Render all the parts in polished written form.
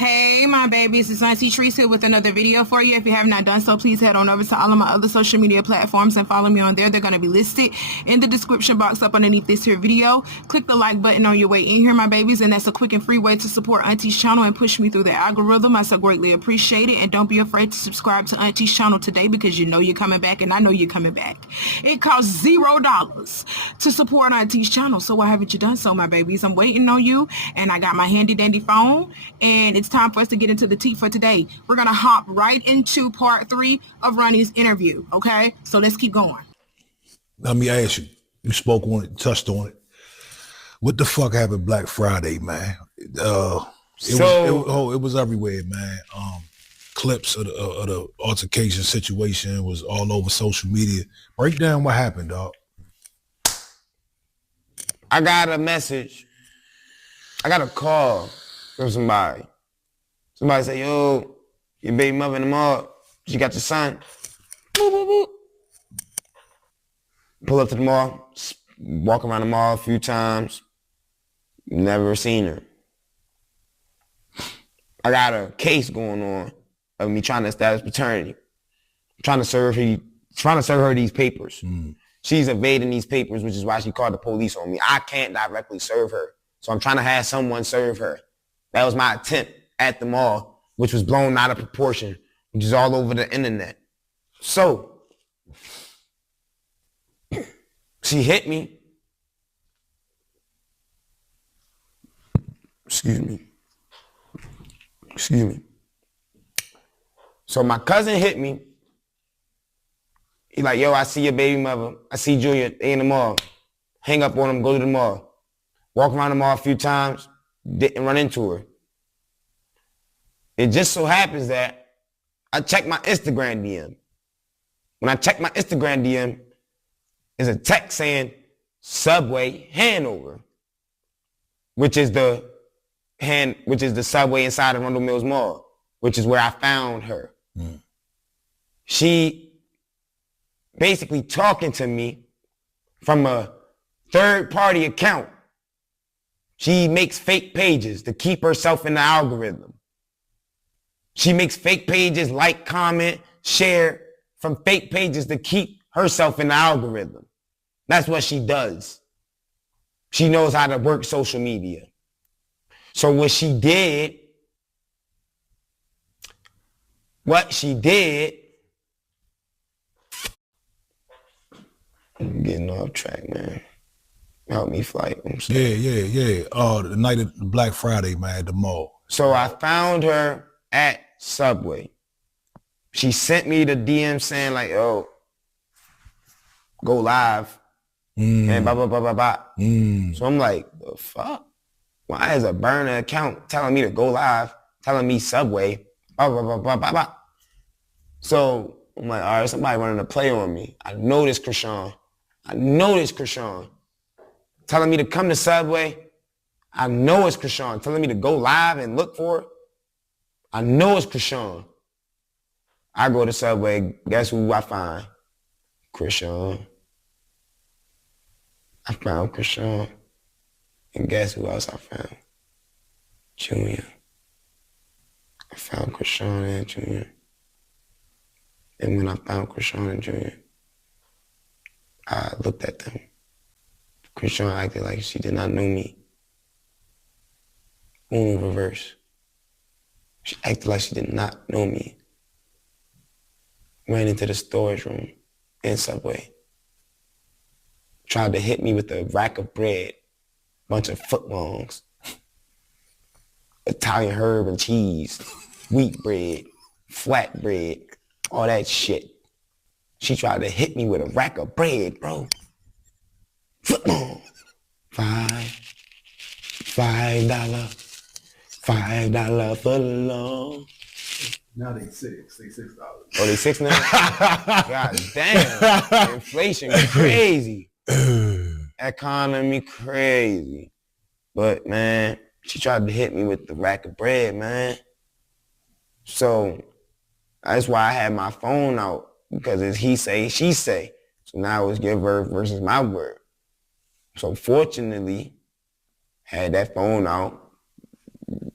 Hey, my babies, it's Auntie Trice here with another video for you. If you have not done so, please head on over to all of my other social media platforms and follow me on there. They're going to be listed in the description box up underneath this here video. Click the like button on your way in here, my babies, and that's a quick and free way to support Auntie's channel and push me through the algorithm. I so greatly appreciate it, and don't be afraid to subscribe to Auntie's channel today because you know you're coming back, and I know you're coming back. It costs $0 to support Auntie's channel, so why haven't you done so, my babies? I'm waiting on you, and I got my handy dandy phone, and it's time for us to get into the tea for today. We're gonna hop right into part 3 of Ronnie's interview. Okay, so let's keep going. Let me ask you, you spoke on it, touched on it. What the fuck happened Black Friday, man? It was everywhere, man. Clips of the altercation situation was all over social media. Break down what happened, dog. I got a message. I got a call from somebody. Somebody said, yo, your baby mother in the mall, she got your son. Boop, boop, boop. Pull up to the mall, walk around the mall a few times, never seen her. I got a case going on of me trying to establish paternity. Trying to serve her these papers. She's evading these papers, which is why she called the police on me. I can't directly serve her. So I'm trying to have someone serve her. That was my attempt at the mall, which was blown out of proportion, which is all over the internet. So she hit me. Excuse me. So my cousin hit me. He like, yo, I see your baby mother. I see Junior. They in the mall. Hang up on him, go to the mall. Walk around the mall a few times, didn't run into her. It just so happens that I checked my Instagram DM. When I checked my Instagram DM, there's a text saying Subway Hanover, which is the subway inside of Rundle Mills Mall, which is where I found her. She basically talking to me from a third-party account. She makes fake pages to keep herself in the algorithm. She makes fake pages, like, comment, share from fake pages to keep herself in the algorithm. That's what she does. She knows how to work social media. So what she did, I'm getting off track, man. Help me, Flight. Yeah. Oh, the night of Black Friday, man, at the mall. So I found her at Subway. She sent me the DM saying like, yo, go live. And blah, blah, blah, blah, blah. So I'm like, the fuck? Why is a burner account telling me to go live, telling me Subway, blah, blah, blah, blah, blah, blah. So I'm like, all right, somebody running a play on me. I know this Krishan. Telling me to come to Subway. I know it's Krishan. Telling me to go live and look for it. I know it's Krishan. I go to Subway. Guess who I find? Krishan. I found Krishan. And guess who else I found? Junior. I found Krishan and Junior. And when I found Krishan and Junior, I looked at them. Krishan acted like she did not know me. In reverse. She acted like she did not know me. Ran into the storage room in Subway. Tried to hit me with a rack of bread, bunch of footlongs, Italian herb and cheese, wheat bread, flat bread, all that shit. She tried to hit me with a rack of bread, bro. Footlong. $5 footlong. Now they $6. Oh, they $6 now? God damn. Inflation crazy. Economy crazy. But, man, she tried to hit me with the rack of bread, man. So that's why I had my phone out, because it's he say, she say. So now it's your word versus my word. So fortunately, had that phone out,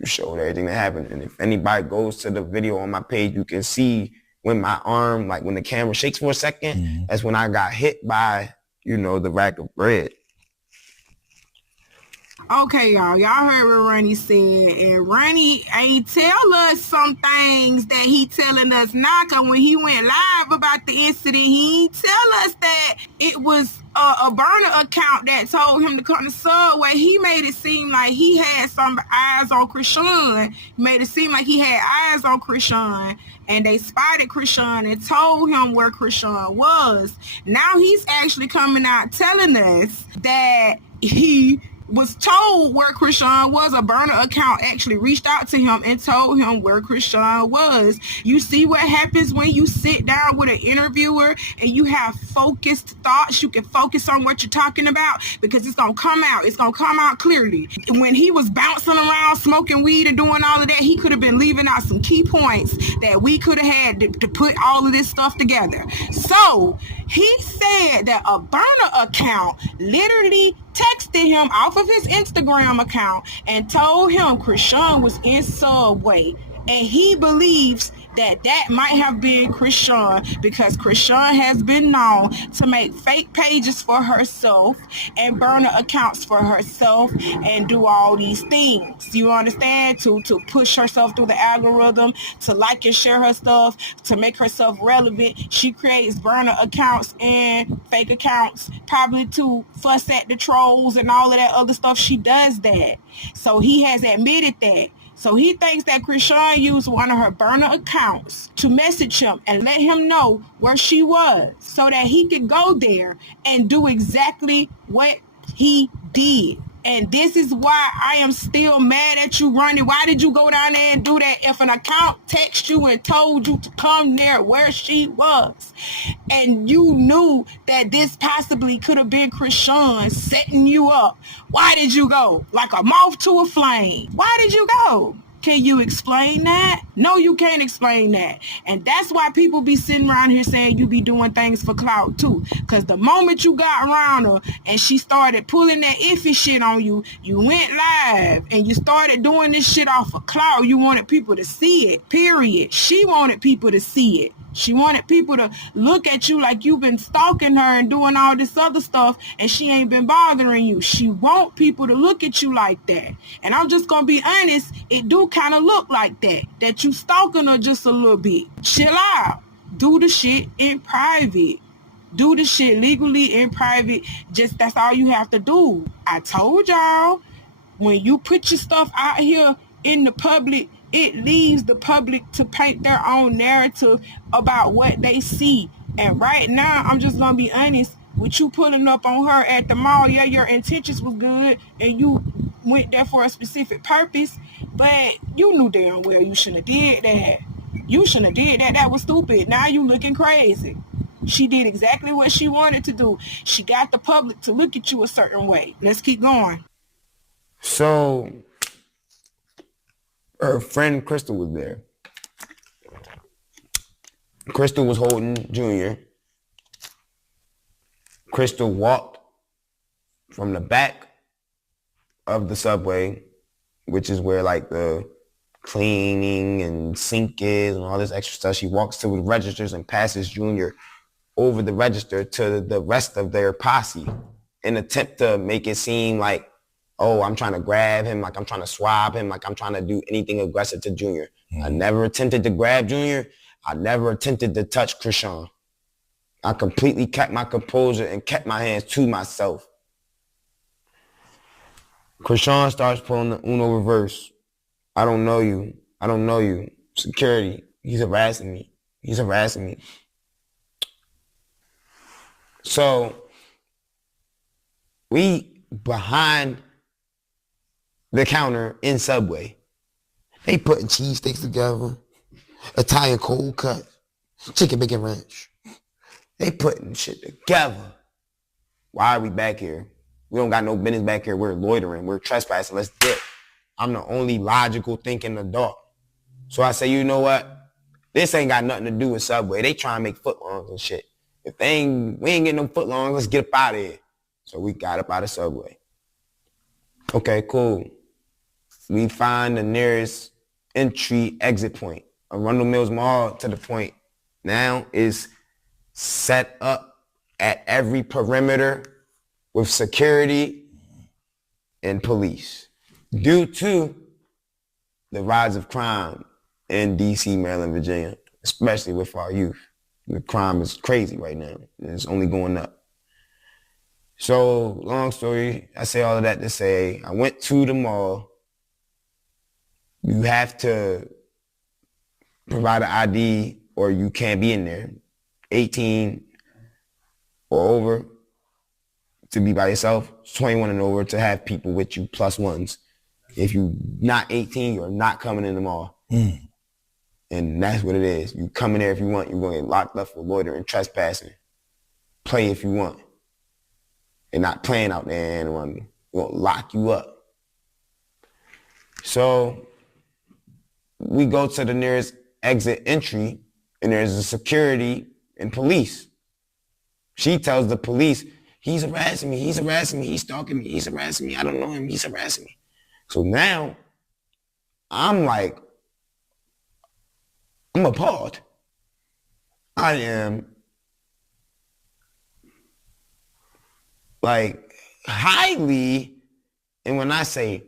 showed everything that happened. And if anybody goes to the video on my page, you can see when my arm, like when the camera shakes for a second, that's when I got hit by, the rack of bread. Okay, y'all heard what Ronnie said, and Ronnie ain't tell us some things that he telling us now, cause when he went live about the incident, he ain't tell us that it was a burner account that told him to come to Subway. He made it seem like he had some eyes on Krishan, made it seem like he had eyes on Krishan, and they spotted Krishan and told him where Krishan was. Now he's actually coming out telling us that he was told where Krishan was. A burner account actually reached out to him and told him where Krishan was. You see what happens when you sit down with an interviewer and you have focused thoughts. You can focus on what you're talking about because it's going to come out. It's going to come out clearly. When he was bouncing around, smoking weed and doing all of that, he could have been leaving out some key points that we could have had to put all of this stuff together. So he said that a burner account literally texted him off of his Instagram account and told him Krishan was in Subway, and he believes that might have been Krishan because Krishan has been known to make fake pages for herself and burner accounts for herself and do all these things. You understand? To push herself through the algorithm, to like and share her stuff, to make herself relevant. She creates burner accounts and fake accounts probably to fuss at the trolls and all of that other stuff. She does that. So he has admitted that. So he thinks that Krishan used one of her burner accounts to message him and let him know where she was so that he could go there and do exactly what he did. And this is why I am still mad at you, Ronnie. Why did you go down there and do that? If an account texted you and told you to come there where she was, and you knew that this possibly could have been Krishan setting you up, why did you go? Like a moth to a flame. Why did you go? Can you explain that? No, you can't explain that. And that's why people be sitting around here saying you be doing things for clout too. Because the moment you got around her and she started pulling that iffy shit on you, you went live and you started doing this shit off of clout. You wanted people to see it, period. She wanted people to see it. She wanted people to look at you like you've been stalking her and doing all this other stuff and she ain't been bothering you. She want people to look at you like that. And I'm just going to be honest, it do kind of look like that you stalking her just a little bit. Chill out. Do the shit in private. Do the shit legally in private. Just that's all you have to do. I told y'all, when you put your stuff out here in the public, it leaves the public to paint their own narrative about what they see. And right now, I'm just going to be honest, with you pulling up on her at the mall, yeah, your intentions was good and you went there for a specific purpose, but you knew damn well you shouldn't have did that. You shouldn't have did that. That was stupid. Now you looking crazy. She did exactly what she wanted to do. She got the public to look at you a certain way. Let's keep going. So her friend Crystal was there. Crystal was holding Junior. Crystal walked from the back of the Subway, which is where like the cleaning and sink is and all this extra stuff. She walks to the registers and passes Junior over the register to the rest of their posse in an attempt to make it seem like, oh, I'm trying to grab him, like I'm trying to swab him, like I'm trying to do anything aggressive to Junior. I never attempted to grab Junior. I never attempted to touch Krishan. I completely kept my composure and kept my hands to myself. Krishan starts pulling the Uno reverse. I don't know you. I don't know you. Security. He's harassing me. He's harassing me. So we behind the counter in Subway. They putting cheesesteaks together, Italian cold cut, chicken bacon ranch. They putting shit together. Why are we back here? We don't got no business back here. We're loitering. We're trespassing. Let's dip. I'm the only logical thinking adult. So I say, you know what? This ain't got nothing to do with Subway. They trying to make footlongs and shit. If we ain't getting no foot long, let's get up out of here. So we got up out of Subway. Okay, cool. We find the nearest entry exit point. Arundel Mills Mall, to the point now, is set up at every perimeter with security and police due to the rise of crime in DC, Maryland, Virginia, especially with our youth. The crime is crazy right now. It's only going up. So, long story, I say all of that to say, I went to the mall. You have to provide an ID or you can't be in there. 18 or over to be by yourself, 21 and over to have people with you plus ones. If you're not 18, you're not coming in the mall. And that's what it is. You come in there if you want, you're going to get locked up for loitering, trespassing. Play if you want. And not playing out there and we're going to lock you up. So we go to the nearest exit entry and there's a security and police. She tells the police, he's harassing me, he's stalking me, he's harassing me, I don't know him, he's harassing me. So now I'm like, I'm appalled. I am like highly, and when I say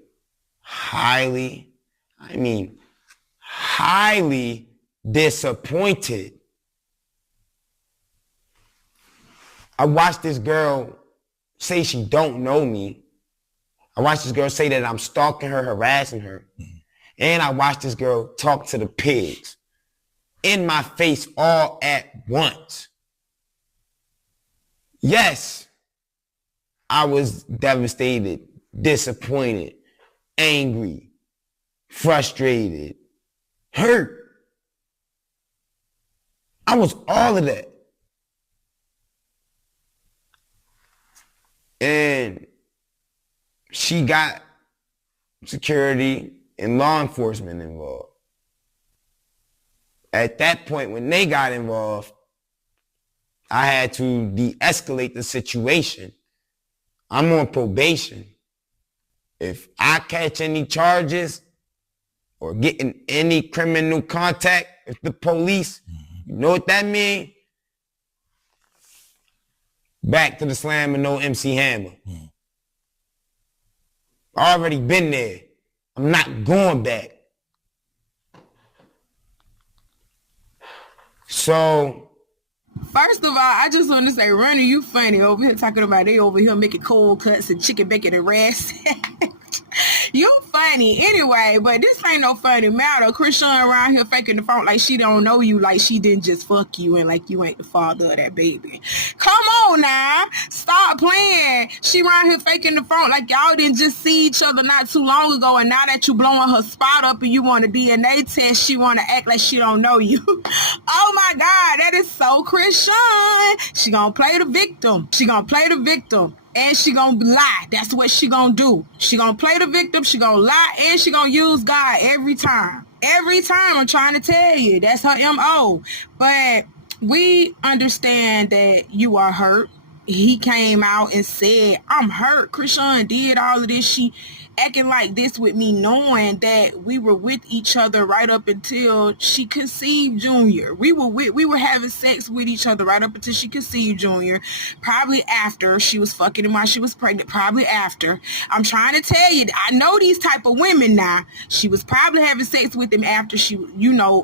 highly, I mean highly disappointed. I watched this girl say she don't know me. I watched this girl say that I'm stalking her, harassing her. And I watched this girl talk to the pigs in my face all at once. Yes, I was devastated, disappointed, angry, frustrated, hurt. I was all of that. And she got security and law enforcement involved. At that point, when they got involved, I had to de-escalate the situation. I'm on probation. If I catch any charges or get in any criminal contact with the police, you know what that means? Back to the slam and no MC Hammer. I already been there. I'm not going back. So, first of all, I just want to say, Ronnie, you funny over here talking about they over here making cold cuts and chicken bacon and rice. You funny anyway, but this ain't no funny matter. Christian around here faking the phone like she don't know you, like she didn't just fuck you and like you ain't the father of that baby. Come on now, stop playing. She around here faking the phone like y'all didn't just see each other not too long ago, and now that you blowing her spot up and you want a DNA test, she want to act like she don't know you. Oh my God, that is so Christian. She gonna play the victim. She gonna play the victim. And she gonna lie. That's what she gonna do. She gonna play the victim, she gonna lie, and she gonna use God every time. Every time, I'm trying to tell you. That's her MO. But we understand that you are hurt. He came out and said, I'm hurt. Christian did all of this. She acting like this with me, knowing that we were with each other right up until she conceived Junior. We were having sex with each other right up until she conceived Junior. Probably after she was fucking him while she was pregnant. Probably after. I'm trying to tell you, I know these type of women now. She was probably having sex with him after she,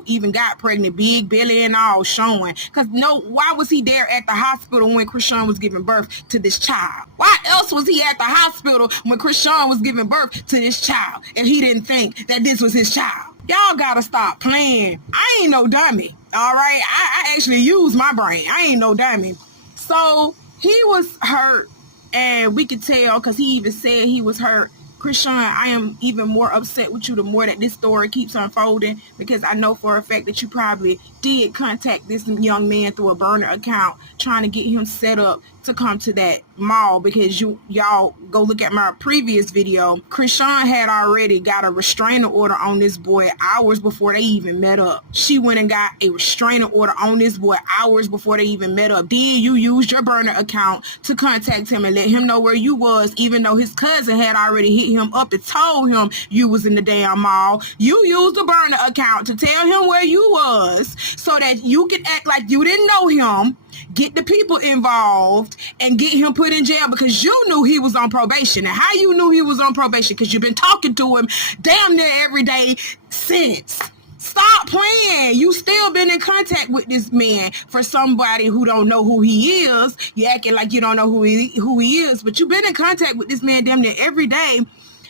even got pregnant, big belly and all showing. Because why was he there at the hospital when Christian was giving birth to this child? Why else was he at the hospital when Christian was giving birth to this child and he didn't think that this was his child? Y'all gotta stop playing. I ain't no dummy, all right? I actually use my brain. I ain't no dummy. So he was hurt, and we could tell because he even said he was hurt. Christian, I am even more upset with you the more that this story keeps unfolding, because I know for a fact that you probably did contact this young man through a burner account, trying to get him set up to come to that mall, because y'all go look at my previous video. Krishan had already got a restraining order on this boy hours before they even met up. She went and got a restraining order on this boy hours before they even met up. Then you used your burner account to contact him and let him know where you was, even though his cousin had already hit him up and told him you was in the damn mall. You used the burner account to tell him where you was so that you could act like you didn't know him, get the people involved, and get him put in jail because you knew he was on probation. And how you knew he was on probation? Because you've been talking to him damn near every day since. Stop playing. You still been in contact with this man. For somebody who don't know who he is, you acting like you don't know who he is, but you've been in contact with this man damn near every day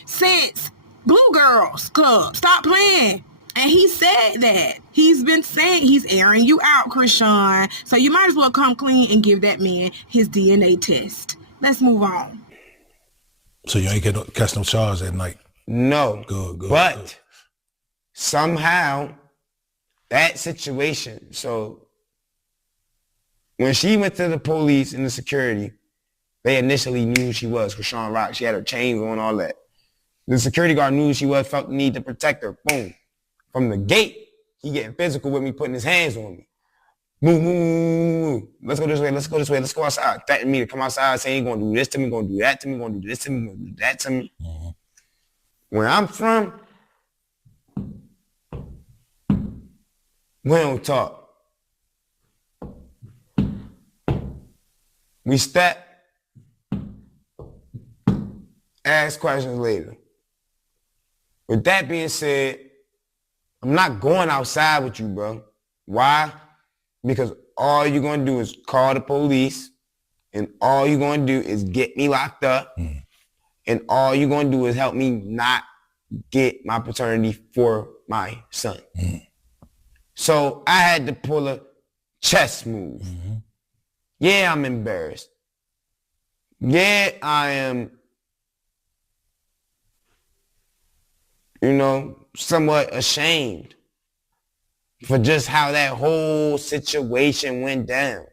since Blue Girls Club. Stop playing. And he said that. He's been saying he's airing you out, Krishan. So you might as well come clean and give that man his DNA test. Let's move on. So you ain't catch no charge that night? No. Good. But somehow that situation, so when she went to the police and the security, they initially knew who she was, Krishan Rock. She had her chains on, all that. The security guard knew who she was, felt the need to protect her. Boom. From the gate, he getting physical with me, putting his hands on me. Move. Let's go this way. Let's go outside. Threatening me to come outside, saying he's going to do this to me, going to do that to me, going to do this to me, going to do that to me. Mm-hmm. Where I'm from, we don't talk. We step, ask questions later. With that being said, I'm not going outside with you, bro. Why? Because all you're going to do is call the police, and all you're going to do is get me locked up, and all you're going to do is help me not get my paternity for my son. So I had to pull a chess move. Yeah, I'm embarrassed. Yeah, I am, somewhat ashamed for just how that whole situation went down.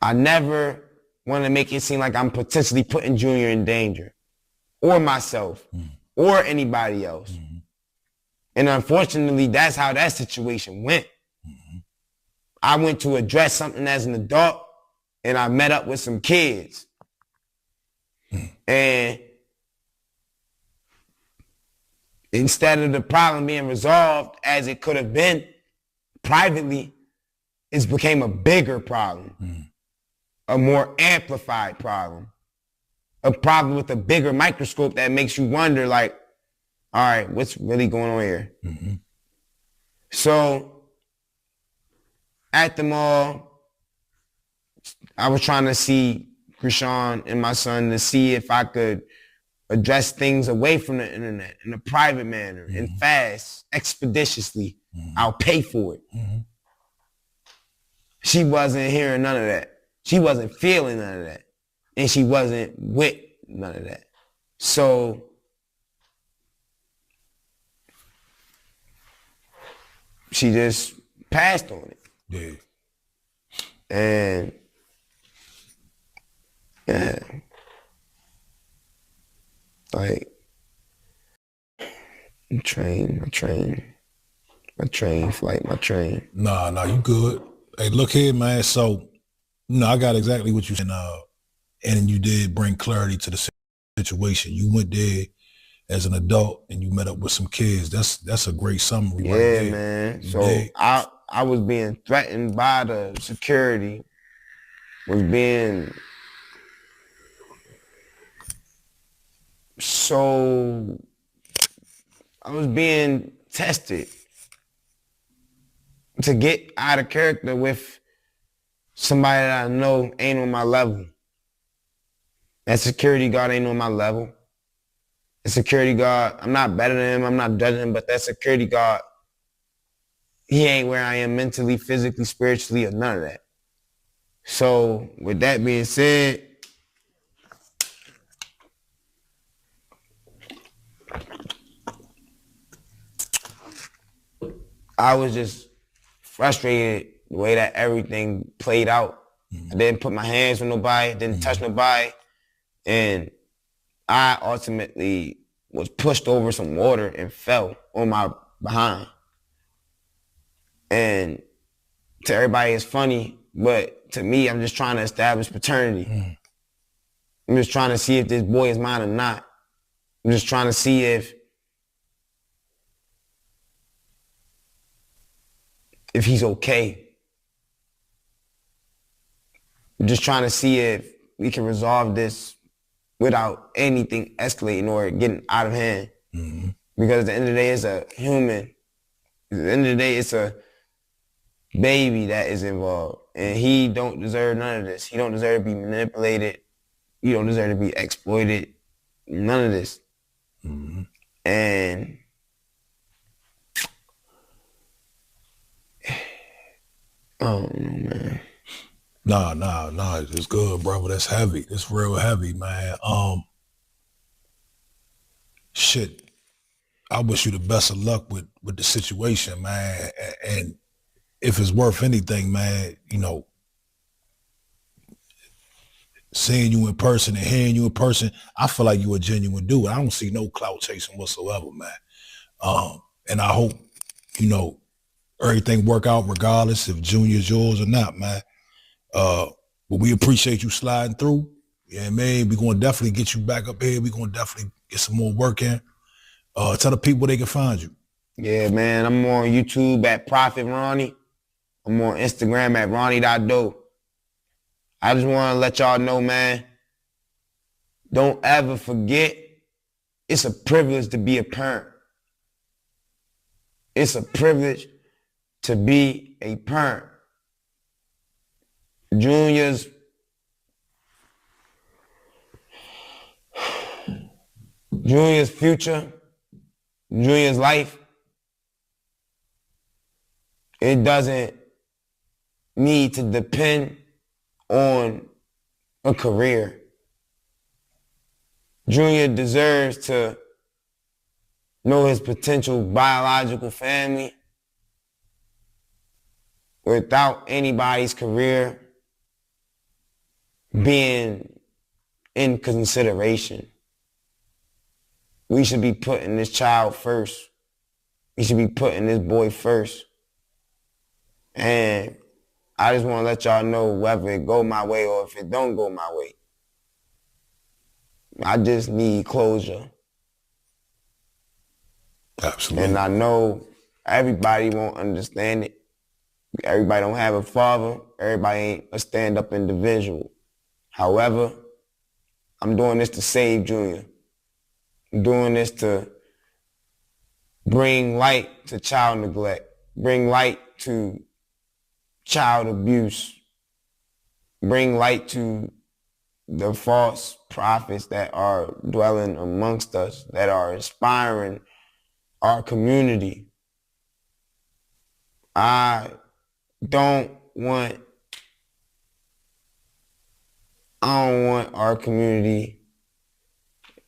I never want to make it seem like I'm potentially putting Junior in danger, or myself, or anybody else. And unfortunately, that's how that situation went. I went to address something as an adult, and I met up with some kids. And instead of the problem being resolved as it could have been privately, it became a bigger problem, a more amplified problem, a problem with a bigger microscope that makes you wonder, like, all right, what's really going on here? So at the mall, I was trying to see Krishan and my son to see if I could address things away from the internet in a private manner and fast, expeditiously. I'll pay for it. She wasn't hearing none of that. She wasn't feeling none of that. And she wasn't with none of that. So she just passed on it. Yeah. And yeah. Like, my train. Nah, you good. Hey, look here, man. So, I got exactly what you said. And you did bring clarity to the situation. You went there as an adult and you met up with some kids. That's a great summary. Yeah, right there. Man. So I was being threatened by the security, was being I was being tested to get out of character with somebody that I know ain't on my level. That security guard ain't on my level. The security guard, I'm not better than him, I'm not judging him, but that security guard, he ain't where I am mentally, physically, spiritually, or none of that. So with that being said, I was just frustrated the way that everything played out. I didn't put my hands on nobody, didn't touch nobody. And I ultimately was pushed over some water and fell on my behind. And to everybody it's funny, but to me, I'm just trying to establish paternity. I'm just trying to see if this boy is mine or not. I'm just trying to see if he's okay. I'm just trying to see if we can resolve this without anything escalating or getting out of hand. Because at the end of the day, it's a human. At the end of the day, it's a baby that is involved. And he don't deserve none of this. He don't deserve to be manipulated. He don't deserve to be exploited. None of this. And oh man. Nah. It's good, brother. That's heavy. It's real heavy, man. Shit. I wish you the best of luck with the situation, man. And if it's worth anything, man, you know, seeing you in person and hearing you in person, I feel like you a genuine dude. I don't see no clout chasing whatsoever, man. And I hope, you know, everything work out regardless if Junior's yours or not, man. But we appreciate you sliding through. Yeah, man, we're going to definitely get you back up here. We're going to definitely get some more work in. Tell the people where they can find you. Yeah, man, I'm on YouTube at Prophet Ronnie. I'm on Instagram at Ronnie.dope. I just want to let y'all know, man, don't ever forget it's a privilege to be a parent. It's a privilege to be a parent. Junior's future, Junior's life, it doesn't need to depend on a career. Junior deserves to know his potential biological family without anybody's career being in consideration. We should be putting this child first. We should be putting this boy first. And I just want to let y'all know whether it go my way or if it don't go my way. I just need closure. Absolutely. And I know everybody won't understand it. Everybody don't have a father. Everybody ain't a stand-up individual. However, I'm doing this to save Junior. I'm doing this to bring light to child neglect, bring light to child abuse, bring light to the false prophets that are dwelling amongst us, that are inspiring our community. I don't want our community,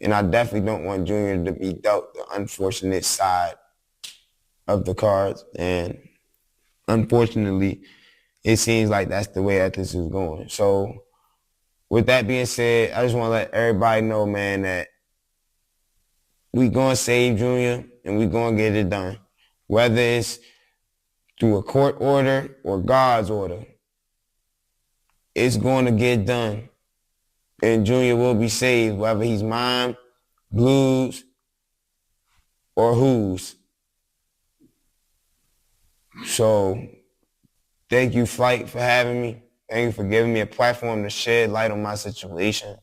and I definitely don't want Junior to be dealt the unfortunate side of the cards. And unfortunately, it seems like that's the way that this is going. So with that being said, I just want to let everybody know, man, that we going to save Junior and we going to get it done. Whether it's through a court order or God's order, it's going to get done. And Junior will be saved, whether he's mine, Blues, or whose. So thank you, Flight, for having me. Thank you for giving me a platform to shed light on my situation.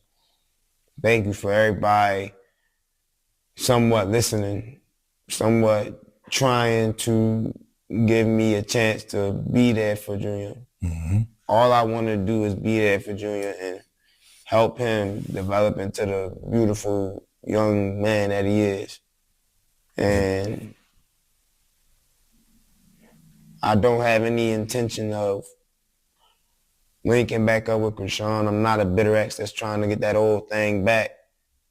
Thank you for everybody somewhat listening, somewhat trying to give me a chance to be there for Junior. All I want to do is be there for Junior and help him develop into the beautiful young man that he is. And I don't have any intention of linking back up with Krishan. I'm not a bitter ex that's trying to get that old thing back.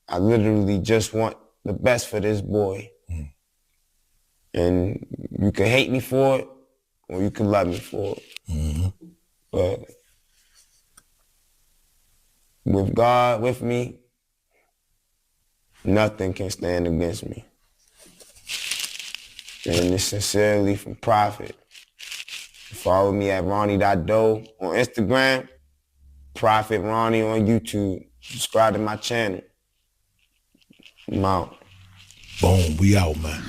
I literally just want the best for this boy. And you can hate me for it, or you can love me for it. Mm-hmm. But with God with me, nothing can stand against me. And it's sincerely from Prophet. Follow me at Ronnie.doe on Instagram, Prophet Ronnie on YouTube. Subscribe to my channel. I'm out. Boom, we out, man.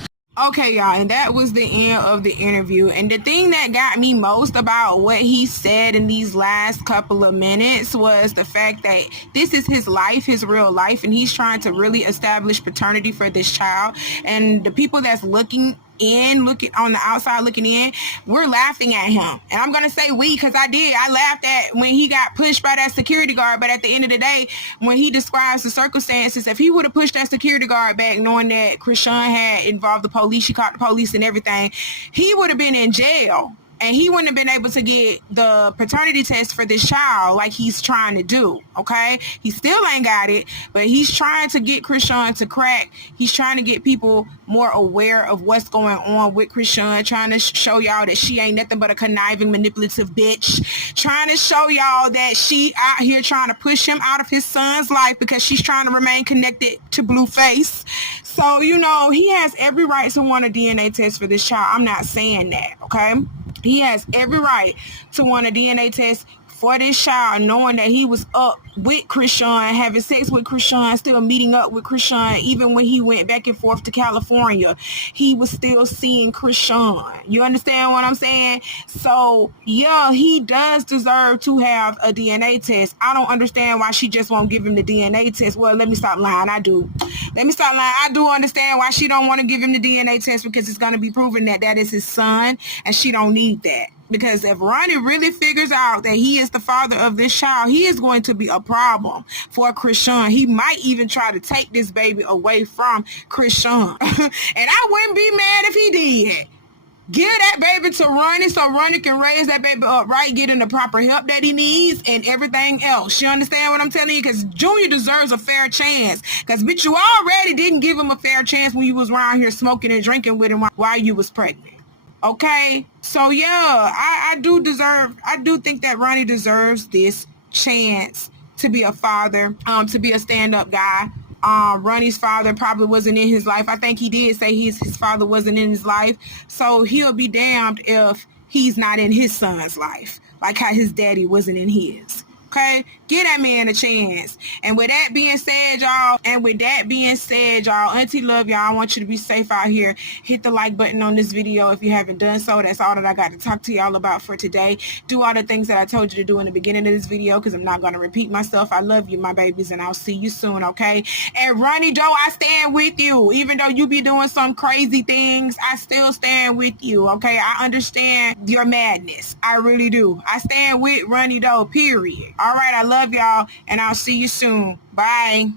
Okay, y'all, and that was the end of the interview. And the thing that got me most about what he said in these last couple of minutes was the fact that this is his life, his real life, and he's trying to really establish paternity for this child. And the people that's looking on the outside looking in, we're laughing at him. And I'm gonna say we, because I laughed at when he got pushed by that security guard. But at the end of the day, when he describes the circumstances, if he would have pushed that security guard back knowing that Krishan had involved the police, she caught the police and everything, he would have been in jail. And he wouldn't have been able to get the paternity test for this child like he's trying to do, okay? He still ain't got it, but he's trying to get Krishan to crack. He's trying to get people more aware of what's going on with Krishan, trying to show y'all that she ain't nothing but a conniving, manipulative bitch, trying to show y'all that she out here trying to push him out of his son's life because she's trying to remain connected to Blueface. So, you know, he has every right to want a DNA test for this child. I'm not saying that, okay? He has every right to want a DNA test for this child, knowing that he was up with Krishan, having sex with Krishan, still meeting up with Krishan. Even when he went back and forth to California, he was still seeing Krishan. You understand what I'm saying? So, yeah, he does deserve to have a DNA test. I don't understand why she just won't give him the DNA test. Well, let me stop lying. I do. Let me stop lying. I do understand why she don't want to give him the DNA test, because it's going to be proven that that is his son, and she don't need that. Because if Ronnie really figures out that he is the father of this child, he is going to be a problem for Krishan. He might even try to take this baby away from Krishan. And I wouldn't be mad if he did. Give that baby to Ronnie so Ronnie can raise that baby up right, get him the proper help that he needs and everything else. You understand what I'm telling you? Because Junior deserves a fair chance. Because, bitch, you already didn't give him a fair chance when you was around here smoking and drinking with him while you was pregnant. Okay, so yeah, I do think that Ronnie deserves this chance to be a father, to be a stand-up guy. Ronnie's father probably wasn't in his life. I think he did say his father wasn't in his life, so he'll be damned if he's not in his son's life, like how his daddy wasn't in his. Okay, give that man a chance. And with that being said, y'all, Auntie love y'all. I want you to be safe out here. Hit the like button on this video if you haven't done so. That's all that I got to talk to y'all about for today. Do all the things that I told you to do in the beginning of this video, because I'm not going to repeat myself. I love you, my babies, and I'll see you soon, okay? And Ronnie Doe, I stand with you. Even though you be doing some crazy things, I still stand with you, okay? I understand your madness. I really do. I stand with Ronnie Doe, period. All right, I love y'all, and I'll see you soon. Bye.